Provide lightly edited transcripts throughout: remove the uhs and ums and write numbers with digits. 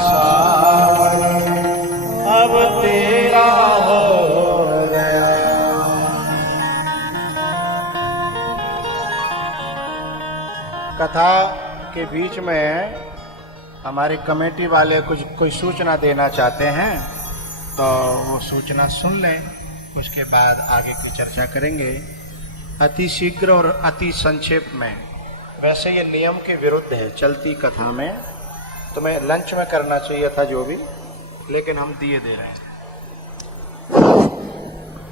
सावन अब तेरा हो गया। कथा के बीच में हमारी कमेटी वाले कोई सूचना देना चाहते हैं तो वो सूचना सुन लें, उसके बाद आगे की चर्चा करेंगे अति शीघ्र और अति संक्षेप में। वैसे ये नियम के विरुद्ध है, चलती कथा में तुम्हें लंच में करना चाहिए था जो भी, लेकिन हम दिए दे रहे हैं।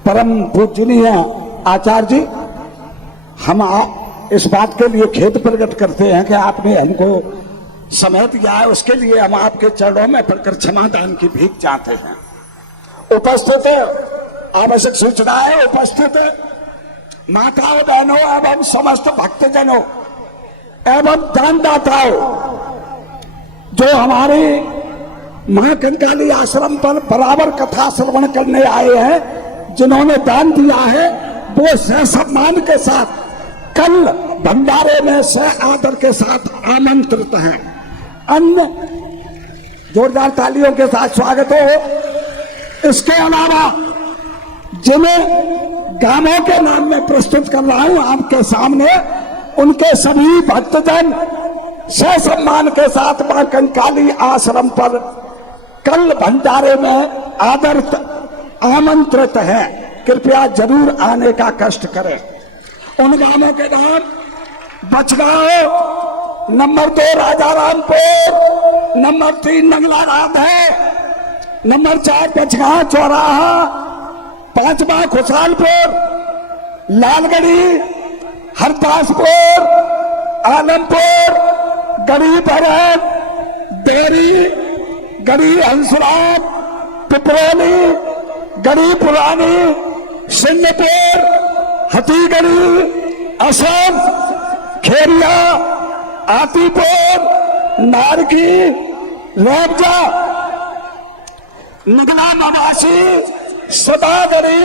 परम पूजनीय आचार्य जी, हम इस बात के लिए खेद प्रकट करते हैं कि आपने हमको समय दिया है, उसके लिए हम आपके चरणों में पड़कर क्षमादान की भीख चाहते हैं। उपस्थित आवश्यक सूचनाएं, उपस्थित माताओं बहनों एवं समस्त भक्तजनों एवं दानदाताओं जो हमारे मां कंकाली आश्रम पर बराबर कथा श्रवण करने आए हैं, जिन्होंने दान दिया है, वो सम्मान के साथ कल भंडारे में से आदर के साथ आमंत्रित हैं। अन्य जोरदार तालियों के साथ स्वागत हो। इसके अलावा जिन्हें गांवों के नाम में प्रस्तुत कर रहा हूं आपके सामने, उनके सभी भक्तजन सम्मान के साथ मां कंकाली आश्रम पर कल भंडारे में आदर आमंत्रित हैं। कृपया जरूर आने का कष्ट करें। उन गांवों के नाम Bachgaon, number 2 Rajarampur, number 3 Nangla Radhe, number 4 Bachgaon चौराहा, 5वां खुशहालपुर, लालगढ़ी, हरदासपुर, आलमपुर, गढ़ी भरत, देरी, गढ़ी हंसराज, पिपरोली, गढ़ी पुरानी, सिंहपुर, हथीगढ़ी, असम, खेरिया, आतीपुर, नारकी, रेबजा, नगला नवासी, सदागढ़ी,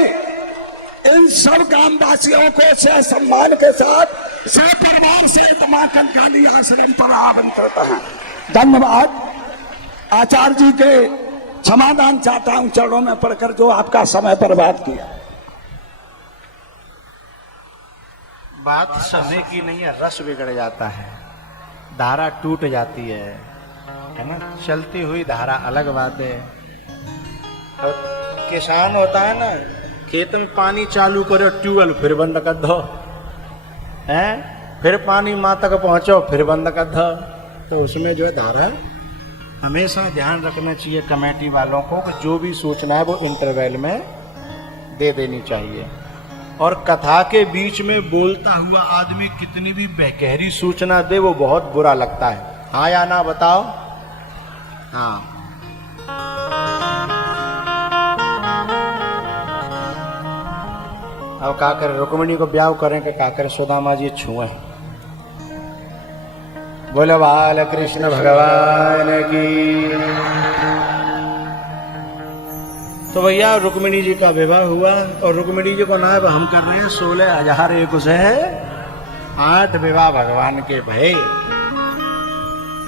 इन सब ग्रामवासियों को से सम्मान के साथ परिवार से मां कंकाली आश्रम पर आमंत्रित है। धन्यवाद। आचार्य जी के क्षमादान चाहता हूं चरणों में पड़कर, जो आपका समय बर्बाद किया। बात समय की नहीं है, रस बिगड़ जाता है, धारा टूट जाती है ना। चलती हुई धारा अलग बात है। और किसान होता है ना, खेत में पानी चालू करो, ट्यूबवेल फिर बंद कर दो, फिर पानी माँ तक पहुंचो, फिर बंद कर दो। तो उसमें जो है धारा हमेशा ध्यान रखना चाहिए कमेटी वालों को कि जो भी सूचना है वो इंटरवल में दे देनी चाहिए। और कथा के बीच में बोलता हुआ आदमी कितनी भी गहरी सूचना दे, वो बहुत बुरा लगता है। हाँ या ना बताओ? हाँ। अब का करे, रुक्मिणी को ब्याह करें कि का करे, सुदामा जी छुए। बोले बाल कृष्ण भगवान की। तो भैया रुक्मिणी जी का विवाह हुआ और रुक्मिणी जी को नाम हम कर रहे हैं 16,001 से 8 विवाह भगवान के भय।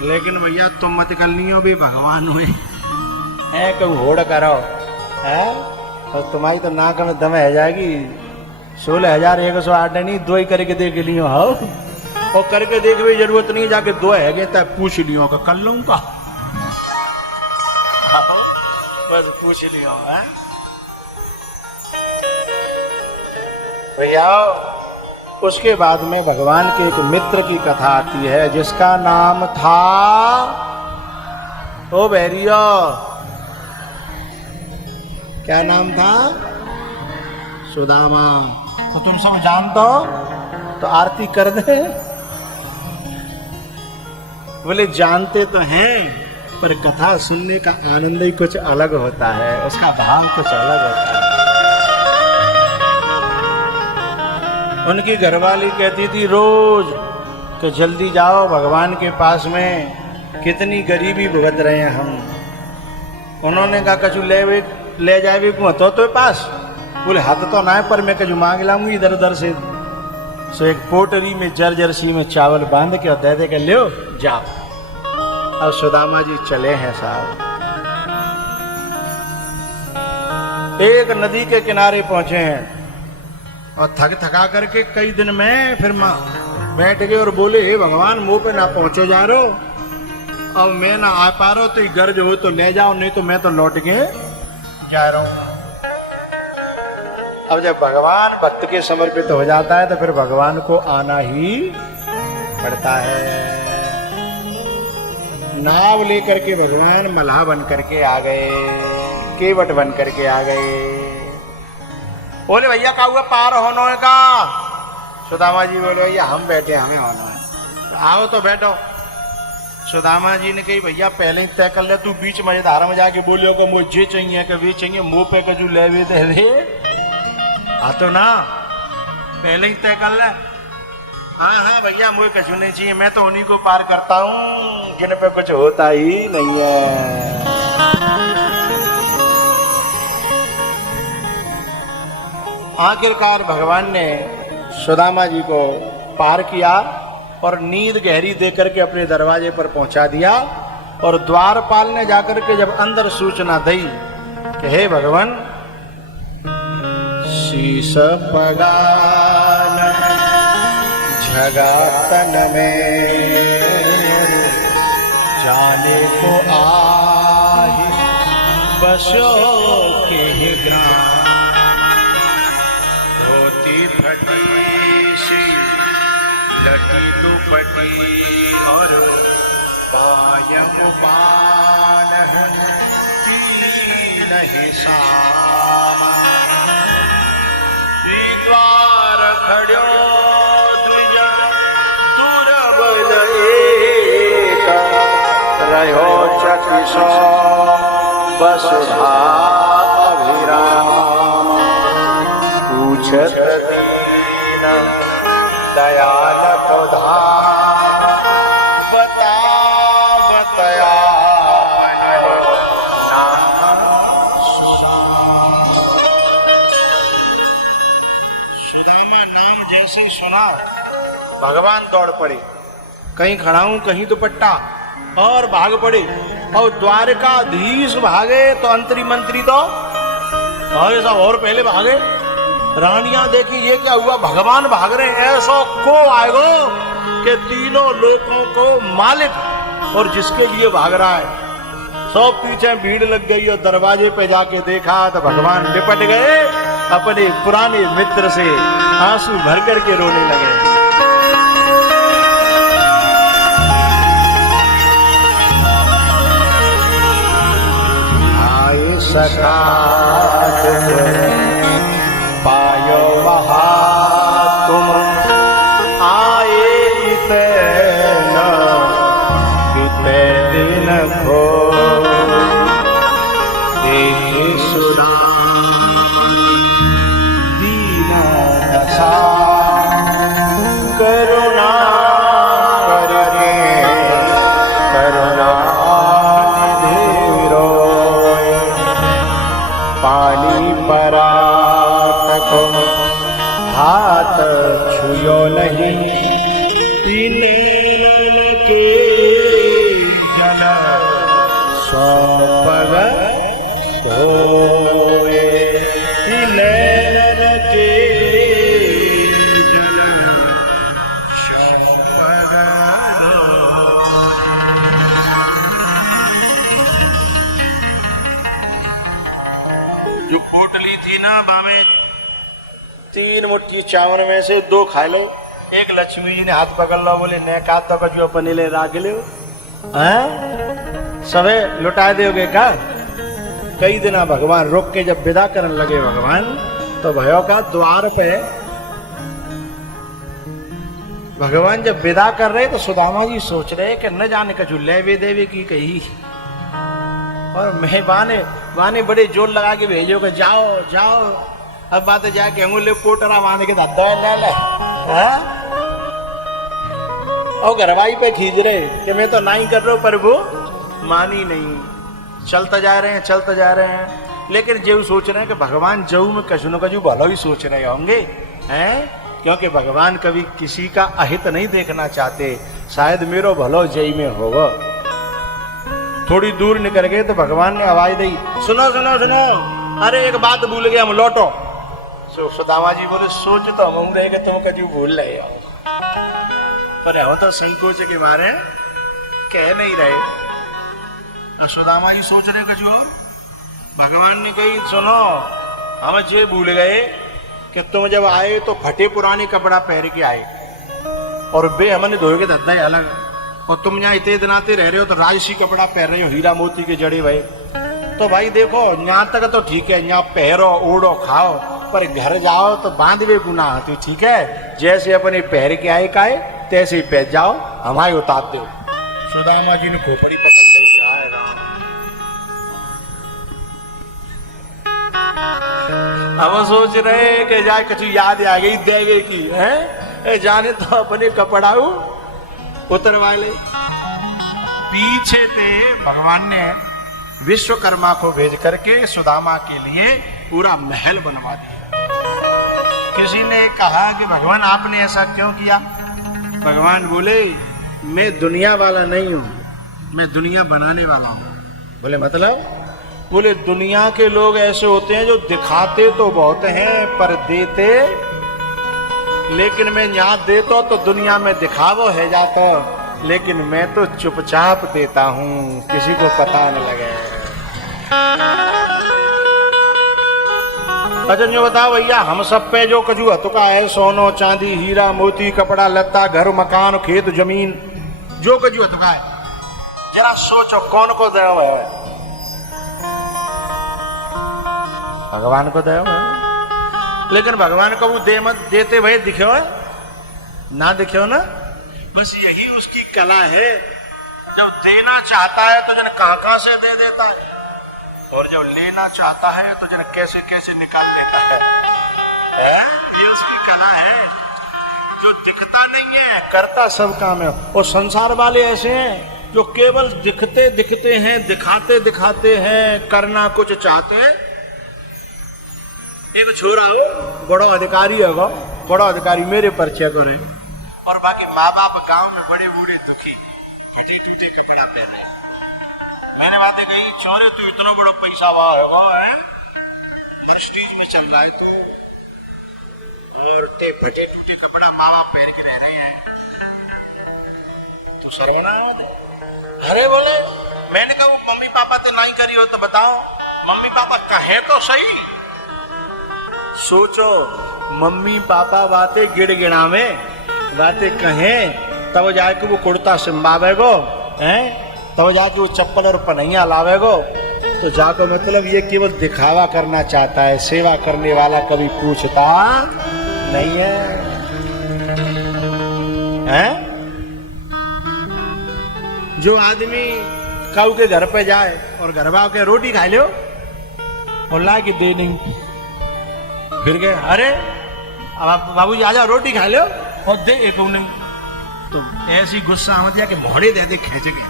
लेकिन भैया तुम मत कलनियों भी भगवान हुए है, कहूँ होड़ करो है और तुम्हारी तो नाक में दम है जाएगी। 16,108 नहीं, 2 ही करके देख लियो हो, और करके देख भी जरूरत नहीं, जाके 2 है गए तब पूछ लियो का कर लूंगा, बस पूछ लियो है भैया। उसके बाद में भगवान के एक मित्र की कथा आती है जिसका नाम था, ओ बैरिया, क्या नाम था? सुदामा। तो तुम सब जानते हो तो आरती कर दे। बोले जानते तो हैं, पर कथा सुनने का आनंद ही कुछ अलग होता है, उसका भाव कुछ अलग होता है। उनकी घरवाली कहती थी रोज कि जल्दी जाओ भगवान के पास में, कितनी गरीबी भुगत रहे हैं हम। उन्होंने कहा कछु ले जाए तो पास। बोले हाथ तो ना है, पर मैं कछु मांग लाऊंगी इधर उधर से। सो एक पोटरी में जर्सी में चावल बांध के और दे के लो जाओ। अब सुदामा जी चले हैं साहब, एक नदी के किनारे पहुंचे हैं और थक थका करके कई दिन में फिर माँ बैठ गए और बोले, हे भगवान मुंह पे ना पहुंचे जा रहे हो, अब मैं ना आ पा रहा हूं, तो गर्ज हो तो ले जाओ, नहीं तो मैं तो लौट के जा रहा हूं। अब जब भगवान भक्त के समर्पित हो जाता है तो फिर भगवान को आना ही पड़ता है। नाव लेकर के भगवान मल्लाह बन करके आ गए, केवट बन करके आ गए। बोले भैया का हुआ पार होना है का? सुदामा जी बोले भैया हम बैठे, हमें होना है। आओ तो बैठो। सुदामा जी ने कही भैया पहले ही तय कर ले, तू बीच मजेदार में जाके बोलियो कि मुझे चाहिए कि वे चाहिए, मुंह पे कजू ले वे दे दे। तो ना पहले ही तय कर ले। हाँ हाँ भैया मुझे कछु नहीं चाहिए, मैं तो उन्हीं को पार करता हूँ जिन पे कुछ होता ही नहीं है। आखिरकार भगवान ने सुदामा जी को पार किया और नींद गहरी देकर के अपने दरवाजे पर पहुंचा दिया। और द्वारपाल ने जाकर के जब अंदर सूचना दी कि हे भगवान, शीश पगान जगातन में जाने को आहि बसो के ग्राम, धोती फटी सी लटी दुपटी और पायम पान नहीं सामा, द्वार खड़ो द्विजा दुर्बल एक, रहो चकिसो वसुधा अभिराम, पूछत दीन दयाल को धाम, बता बतया नाम सुदामा नाम जैसे सुना भगवान दौड़ पड़े, कहीं खड़ा हूं कहीं दुपट्टा, और भाग पड़े। और द्वारकाधीश भागे तो अंतरी मंत्री तो और सब और पहले भागे। रानियां देखी ये क्या हुआ, भगवान भाग रहे हैं, ऐसा को आएगो कि तीनों लोगों को मालिक और जिसके लिए भाग रहा है। सब पीछे भीड़ लग गई और दरवाजे पे जाके देखा तो भगवान लिपट गए अपने पुराने मित्र से, आंसू भर करके रोने लगे। आए सखा पायो महा तुम, आए इतना कितने दिन खो, देखे सुना दीना दशा, करुणा करके करुणा निधि रोए, पानी परा को हाथ छुयो नहीं, इन के जल सौपग होए, इन के जल सौपग जो पोटली थी ना बामे, 3 मुट्ठी चावल में से 2 खा लो। एक लक्ष्मी जी ने हाथ पकड़ लो, बोले न का तो कछु अपने ले राख लो, सबे लुटा दोगे का? कई दिन भगवान रुक के जब विदा करने लगे भगवान, तो भयो का द्वार पे भगवान जब विदा कर रहे तो सुदामा जी सोच रहे कि न जाने कछु लेवे देवे की कही, और मैं बाने बड़े जोर लगा के भेजो कि जाओ जाओ। अब बात जाके अंगुले पोटरा मान के दादा ले और घरवाई पे खींच रहे कि मैं तो नहीं कर रहा हूं, पर वो मानी नहीं। चलते जा रहे हैं, लेकिन जो सोच रहे हैं कि भगवान जऊ में कछु न कछु भलो ही सोच रहे होंगे, हैं? क्योंकि भगवान कभी किसी का अहित नहीं देखना चाहते, शायद मेरो भलो जई में होगा। थोड़ी दूर निकल गए तो भगवान ने आवाज दी, सुनो सुनो सुनो, अरे एक बात भूल गया, हम लौटो। सुदामा जी बोले, सोच तो हम रहे कि तुम कभी भूल रहे हो, पर हम तो संकोच के मारे कह नहीं रहे। और सुदामा जी सोच रहे कुछ और। भगवान ने कही, सुनो, हम ये भूल गए कि तुम जब आए तो फटे पुराने कपड़ा पहन के आए और बे हमने धोए के धद्दा अलग, और तुम यहाँ इतने दिन आते रह रहे हो तो राजसी कपड़ा पहन रहे हो, हीरा मोती के जड़े भाई। तो भाई देखो, यहाँ तक तो ठीक है, यहाँ पहरो ओढ़ो खाओ, पर घर जाओ तो बांधवे गुनाह आती, ठीक है। जैसे अपने पहर के आए काए तैसे ही पहन जाओ, हमारे उतार दो। सुदामा जी ने खोपड़ी पकड़ ली, आए राम। हम सोच रहे कि जाए कुछ याद आ गई देगे की है, जाने तो अपने कपड़ाऊ उतरवा ले। पीछे थे भगवान ने विश्वकर्मा को भेज करके सुदामा के लिए पूरा महल बनवा दिया। किसी ने कहा कि भगवान आपने ऐसा क्यों किया? भगवान बोले, मैं दुनिया वाला नहीं हूं, मैं दुनिया बनाने वाला हूं। बोले मतलब? बोले दुनिया के लोग ऐसे होते हैं जो दिखाते तो बहुत हैं पर देते, लेकिन मैं यहाँ देता तो दुनिया में दिखावो है जाता, लेकिन मैं तो चुपचाप देता हूँ, किसी को पता न लगे। अच्छा जो बताओ भैया, हम सब पे जो कजू हतुका है, सोनो चांदी हीरा मोती कपड़ा लत्ता घर मकान खेत जमीन, जो कजू हतुका है, जरा सोचो कौन को दया है? भगवान को दया है। लेकिन भगवान को वो देते हुए दिखे हो ना, दिखे हो ना, बस यही उसकी कला है। जब देना चाहता है तो जन कहां से दे देता है, और जब लेना चाहता है तो जन कैसे कैसे निकाल लेता है? ये उसकी कला है। जो दिखता नहीं है करता सब काम है। और संसार वाले ऐसे हैं जो केवल दिखते दिखते हैं, दिखाते दिखाते हैं, करना कुछ चाहते हैं। एक छोरा हो बड़ा अधिकारी होगा, बड़ा अधिकारी मेरे परिचय करे, और बाकी माँ बाप गांव में बड़े बूढ़े दुखी फटे टूटे कपड़ा पहन रहे। मैंने बातें कही, छोरे तू इतना बड़ा पैसा होगा है, प्रेस्टीज में चल रहा है तो, और ते फटे टूटे कपड़ा माँ बाप पहन के रह रहे हैं, तो सर्वनाश। अरे बोले, मैंने कहा वो मम्मी पापा तो नहीं करी हो तो बताओ, मम्मी पापा कहे तो सही। सोचो, मम्मी पापा बातें गिड़गिड़ा में बातें कहें तब जाके वो कुर्ता सिम्बावेगो हैं, तब जाके वो चप्पल और पनैया लावेगो, तो जाको मतलब ये केवल दिखावा करना चाहता है, सेवा करने वाला कभी पूछता नहीं है, हैं? जो आदमी काऊ के घर पे जाए और घर वालों के रोटी खा लो और ला के दे नहीं, फिर गए, अरे अब बाबूजी आजा रोटी खा लो और दे एक नहीं, तो ऐसी गुस्सा मत जा के मोहरे दे दे खींच के।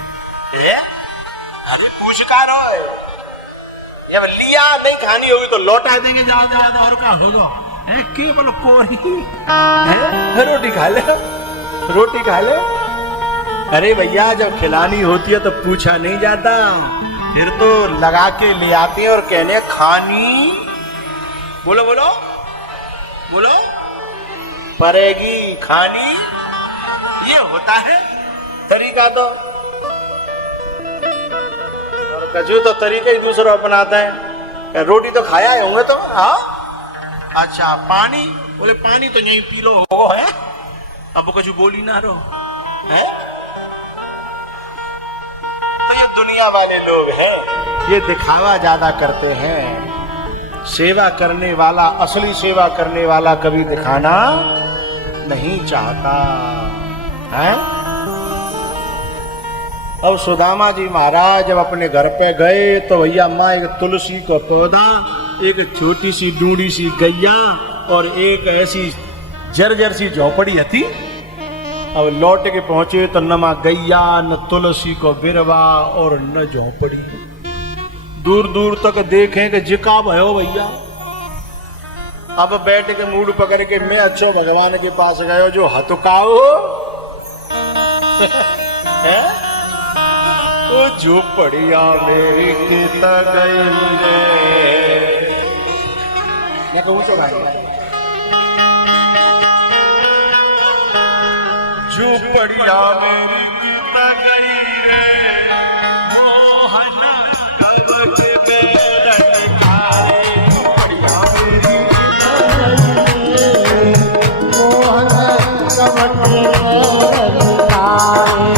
अरे पूछ का रहो, जब लिया नहीं खानी होगी तो लौटा देंगे, ज्यादा और का होगा केवल कोरी रोटी खा ले, रोटी खा ले। अरे भैया जब खिलानी होती है तो पूछा नहीं जाता, फिर तो लगा के ले आते हैं और कहने खानी, बोलो बोलो बोलो, पड़ेगी खानी, ये होता है तरीका। तो और कजू तो तरीका ही दूसरा अपनाता है। रोटी तो खाया है होंगे तो, हाँ अच्छा पानी, बोले पानी तो यहीं पी लो हो है, अब कजू बोली ना रो है। तो ये दुनिया वाले लोग हैं, ये दिखावा ज्यादा करते हैं। सेवा करने वाला, असली सेवा करने वाला कभी दिखाना नहीं चाहता है। अब सुदामा जी महाराज जब अपने घर पे गए तो भैया माँ एक तुलसी का पौधा, एक छोटी सी डूडी सी गैया और एक ऐसी जर्जर सी झोपड़ी थी। अब लौट के पहुंचे तो न माँ गैया, न तुलसी को बिरवा और न झोपड़ी। दूर दूर तक देखें कि जिका भयो भैया। अब बैठ के मूड पकड़ के मैं अच्छो भगवान के पास गयो जो हतुकाओ वो झोपड़िया मेरी कित गई रे। मैं कहूँ तो भाई झोपड़िया मेरी कित गई रे, मोहन कब के बैरन खाए। झोपड़िया मेरी कित गई रे, मोहन कब के बैरन खाए।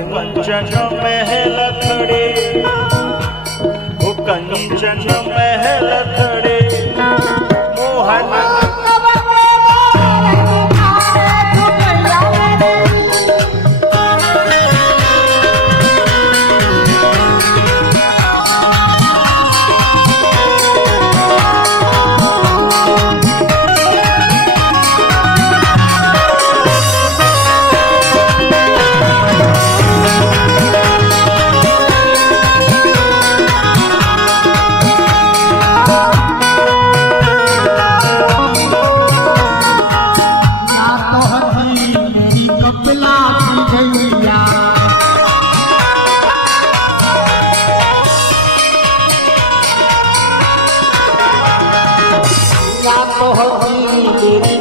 कंचन महल खड़े, वो कंचन महल खड़े, मोहन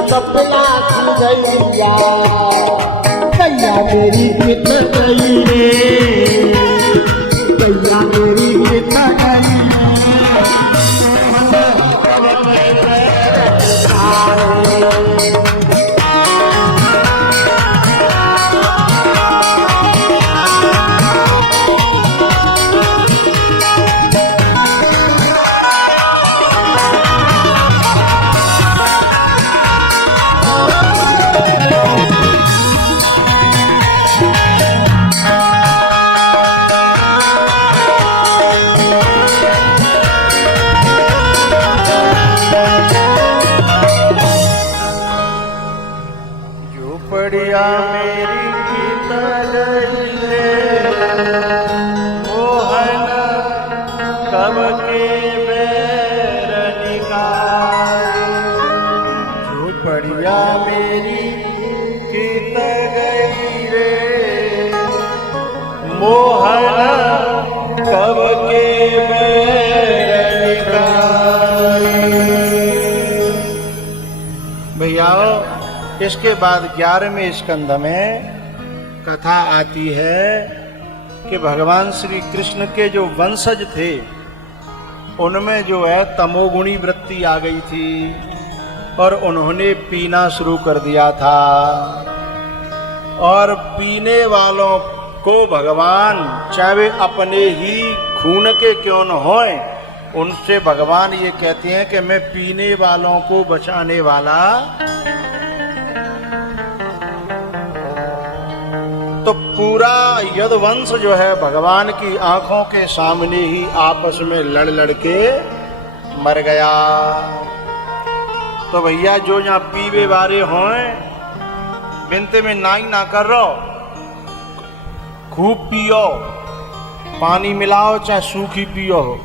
कपला की गैया, गैया मेरी कित गई रे, गैया मेरी कित गई बढ़िया मेरी कित गई रे, मोहन कब के बैरन खाए। बढ़िया मेरी कित गई रे, मोहन कब के बैरन खाए। भैया इसके बाद 11वें स्कंध में कथा आती है कि भगवान श्री कृष्ण के जो वंशज थे उनमें जो है तमोगुणी वृत्ति आ गई थी और उन्होंने पीना शुरू कर दिया था। और पीने वालों को भगवान चाहे वे अपने ही खून के क्यों न होएं, उनसे भगवान ये कहते हैं कि मैं पीने वालों को बचाने वाला। तो पूरा यदुवंश जो है भगवान की आंखों के सामने ही आपस में लड़ लड़ के मर गया। तो भैया जो यहाँ पीवे वाले हों बिनते में नाई ना कर रहो, खूब पियो, पानी मिलाओ चाहे सूखी पियो हो,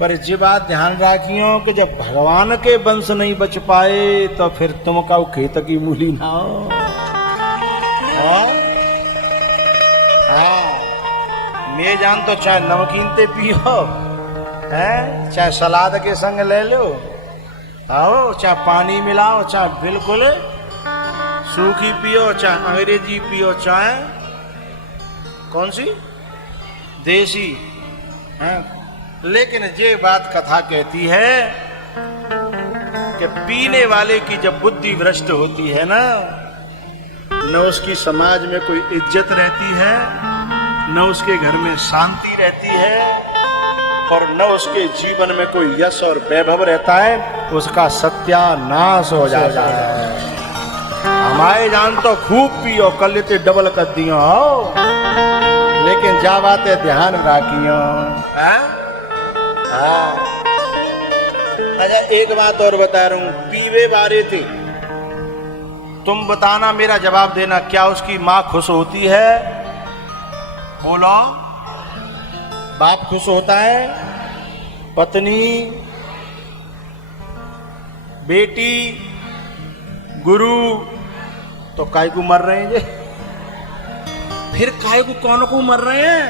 पर ये बात ध्यान रखियो कि जब भगवान के वंश नहीं बच पाए तो फिर तुम का खेत की मूली ना हो। हाँ? मैं जान तो चाहे नमकीन ते पियो है, चाहे सलाद के संग ले लो, आओ चाहे पानी मिलाओ, चाहे बिल्कुल सूखी पियो, चाहे अंग्रेजी पियो, चाहे कौन सी देसी है। लेकिन ये बात कथा कहती है कि पीने वाले की जब बुद्धि भ्रष्ट होती है ना, न उसकी समाज में कोई इज्जत रहती है, न उसके घर में शांति रहती है, और न उसके जीवन में कोई यश और वैभव रहता है, उसका सत्यानाश हो जाता है। हमारे जान तो खूब पियो, कल ते डबल कर दियो हो, लेकिन जा बातें ध्यान रखियो। अच्छा एक बात और बता रहा हूं, पीवे बारे थे, तुम बताना, मेरा जवाब देना, क्या उसकी मां खुश होती है? बोलो। बाप खुश होता है, पत्नी, बेटी, गुरु, तो काय को मर रहे हैं जे? फिर काय को कौन को मर रहे हैं?